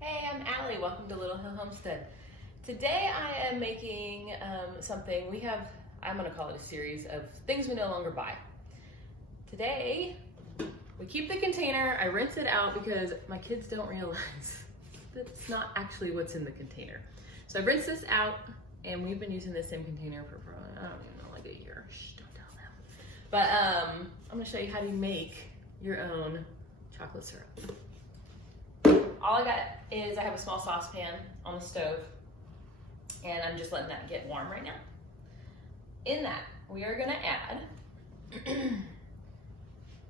Hey, I'm Ali. Welcome to Little Hill Homestead. Today I am making something I'm going to call it a series of things we no longer buy. Today, we keep the container. I rinse it out because my kids don't realize that it's not actually what's in the container. So I rinse this out, and we've been using this same container for I don't even know, like a year. Shh, don't tell them. But I'm going to show you how to make your own chocolate syrup. All I got is I have a small saucepan on the stove, and I'm just letting that get warm right now. In that, we are gonna add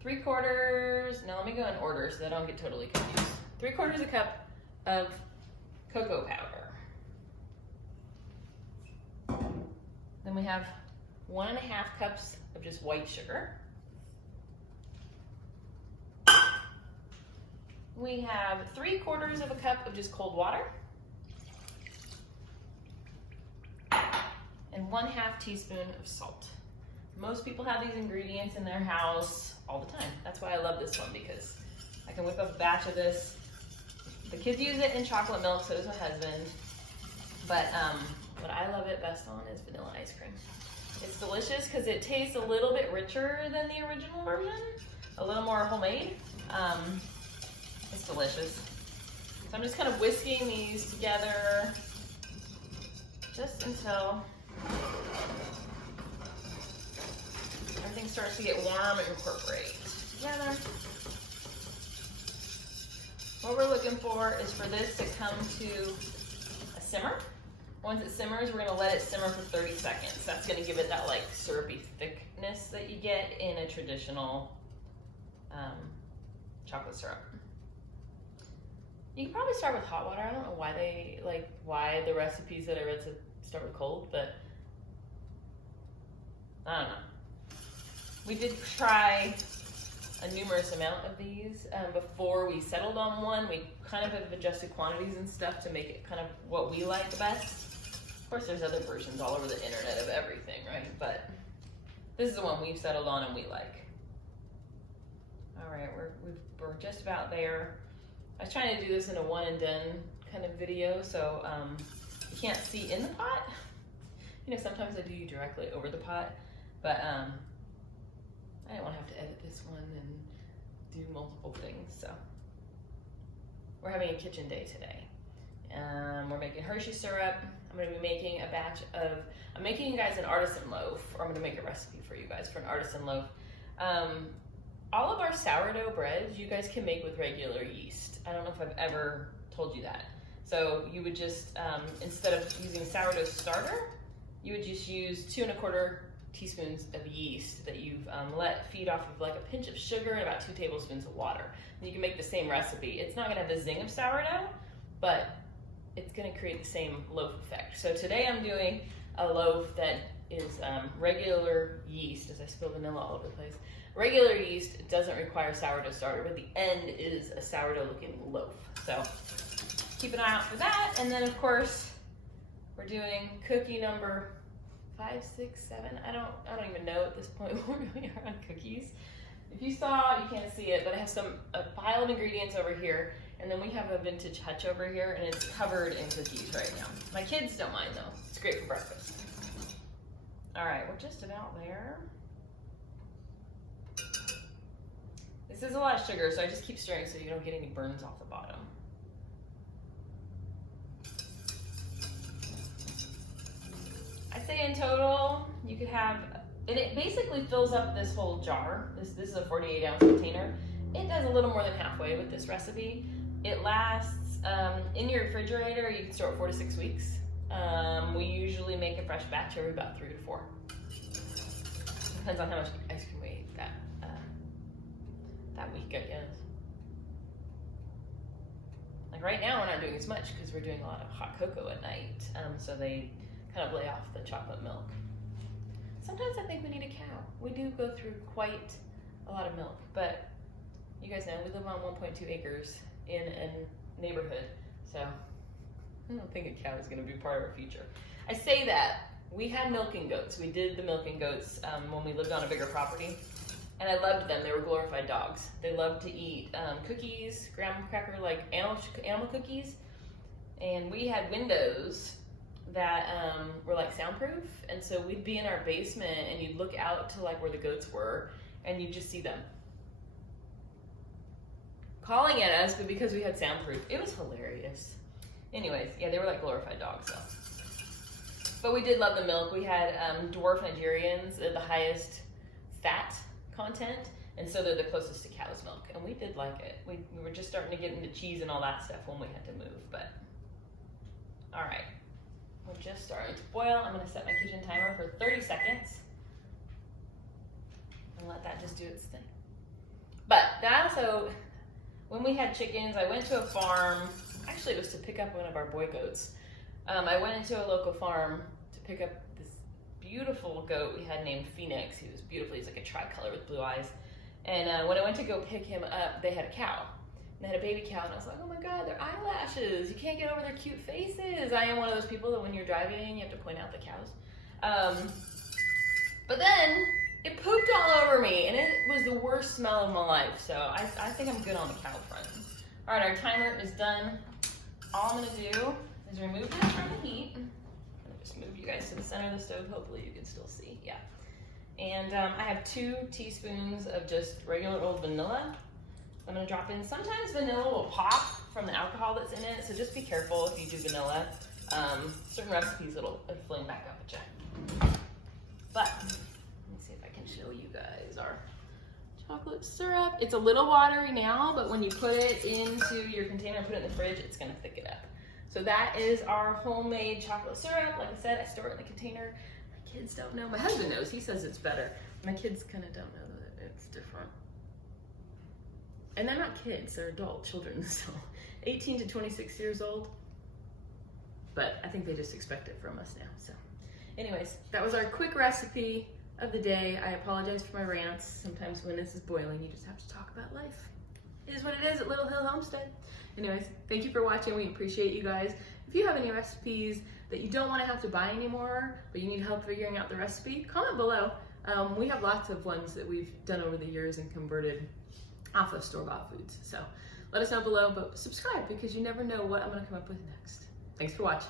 3/4, now let me go in order so that I don't get totally confused. 3/4 a cup of cocoa powder. Then we have 1.5 cups of just white sugar. We have 3/4 of a cup of just cold water. And 1/2 teaspoon of salt. Most people have these ingredients in their house all the time. That's why I love this one, because I can whip up a batch of this. The kids use it in chocolate milk, so does my husband. But what I love it best on is vanilla ice cream. It's delicious because it tastes a little bit richer than the original version, a little more homemade. It's delicious. So I'm just kind of whisking these together just until everything starts to get warm and incorporate together. What we're looking for is for this to come to a simmer. Once it simmers, we're gonna let it simmer for 30 seconds. That's gonna give it that like syrupy thickness that you get in a traditional chocolate syrup. You can probably start with hot water. I don't know why the recipes that I read said start with cold, but I don't know. We did try a numerous amount of these before we settled on one. We kind of have adjusted quantities and stuff to make it kind of what we like the best. Of course, there's other versions all over the internet of everything, right? But this is the one we've settled on and we like. All right, we're just about there. I was trying to do this in a one and done kind of video, so you can't see in the pot. You know, sometimes I do directly over the pot, but I didn't want to have to edit this one and do multiple things, so. We're having a kitchen day today. We're making Hershey syrup. I'm gonna be making a batch of, I'm making you guys an artisan loaf, or I'm gonna make a recipe for you guys for an artisan loaf. All of our sourdough breads you guys can make with regular yeast. I don't know if I've ever told you that. So you would just, instead of using sourdough starter, you would just use 2¼ teaspoons of yeast that you've let feed off of like a pinch of sugar and about 2 tablespoons of water. And you can make the same recipe. It's not gonna have the zing of sourdough, but it's gonna create the same loaf effect. So today I'm doing a loaf that is regular yeast, as I spill vanilla all over the place. Regular yeast doesn't require sourdough starter, but the end is a sourdough looking loaf. So keep an eye out for that. And then of course, we're doing cookie number 5, 6, 7. I don't even know at this point where we are on cookies. If you saw, you can't see it, but I have a pile of ingredients over here, and then we have a vintage hutch over here, and it's covered in cookies right now. My kids don't mind though. It's great for breakfast. All right, we're just about there. This is a lot of sugar, so I just keep stirring so you don't get any burns off the bottom. I'd say in total, you could have, and it basically fills up this whole jar. This is a 48-ounce container. It does a little more than halfway with this recipe. It lasts, in your refrigerator, you can store it 4 to 6 weeks. We usually make a fresh batch every about 3 to 4. Depends on how much ice cream we ate that week, I guess. Like right now, we're not doing as much because we're doing a lot of hot cocoa at night, so they kind of lay off the chocolate milk. Sometimes I think we need a cow. We do go through quite a lot of milk, but you guys know we live on 1.2 acres in a neighborhood, so I don't think a cow is going to be part of our future. I say that. We had milking goats. We did the milking goats when we lived on a bigger property. And I loved them. They were glorified dogs. They loved to eat cookies, graham cracker, like animal cookies. And we had windows that were like soundproof. And so we'd be in our basement and you'd look out to like where the goats were and you'd just see them calling at us, but because we had soundproof, it was hilarious. Anyways, yeah, they were like glorified dogs though. But we did love the milk. We had dwarf Nigerians, the highest fat content, and so they're the closest to cow's milk, and we did like it. We were just starting to get into cheese and all that stuff when we had to move, but all right, we're just starting to boil. I'm gonna set my kitchen timer for 30 seconds and let that just do its thing. But that also, when we had chickens, I went to a farm. Actually, it was to pick up one of our boy goats. I went into a local farm to pick up this beautiful goat we had named Phoenix. He was beautiful. He's like a tricolor with blue eyes. And when I went to go pick him up, they had a cow. They had a baby cow, and I was like, oh my God, their eyelashes. You can't get over their cute faces. I am one of those people that when you're driving, you have to point out the cows. But then it pooped all over me, and it was the worst smell of my life. So I think I'm good on the cow front. All right, our timer is done. All I'm gonna do is remove this from the heat. I'm gonna just move you guys to the center of the stove. Hopefully you can still see, yeah. And I have 2 teaspoons of just regular old vanilla. I'm gonna drop in. Sometimes vanilla will pop from the alcohol that's in it, so just be careful if you do vanilla. Certain recipes it'll flame back up at you. But let me see if I can show you guys our chocolate syrup. It's a little watery now, but when you put it into your container and put it in the fridge, it's gonna thicken up. So that is our homemade chocolate syrup. Like I said, I store it in the container. My kids don't know. My husband knows. He says it's better. My kids kind of don't know that it's different. And they're not kids, they're adult children, so 18 to 26 years old. But I think they just expect it from us now. So anyways, that was our quick recipe of the day. I apologize for my rants. Sometimes when this is boiling, you just have to talk about life. It is what it is at Little Hill Homestead. Anyways, thank you for watching. We appreciate you guys. If you have any recipes that you don't want to have to buy anymore, but you need help figuring out the recipe, comment below. We have lots of ones that we've done over the years and converted off of store-bought foods. So let us know below, but subscribe because you never know what I'm going to come up with next. Thanks for watching.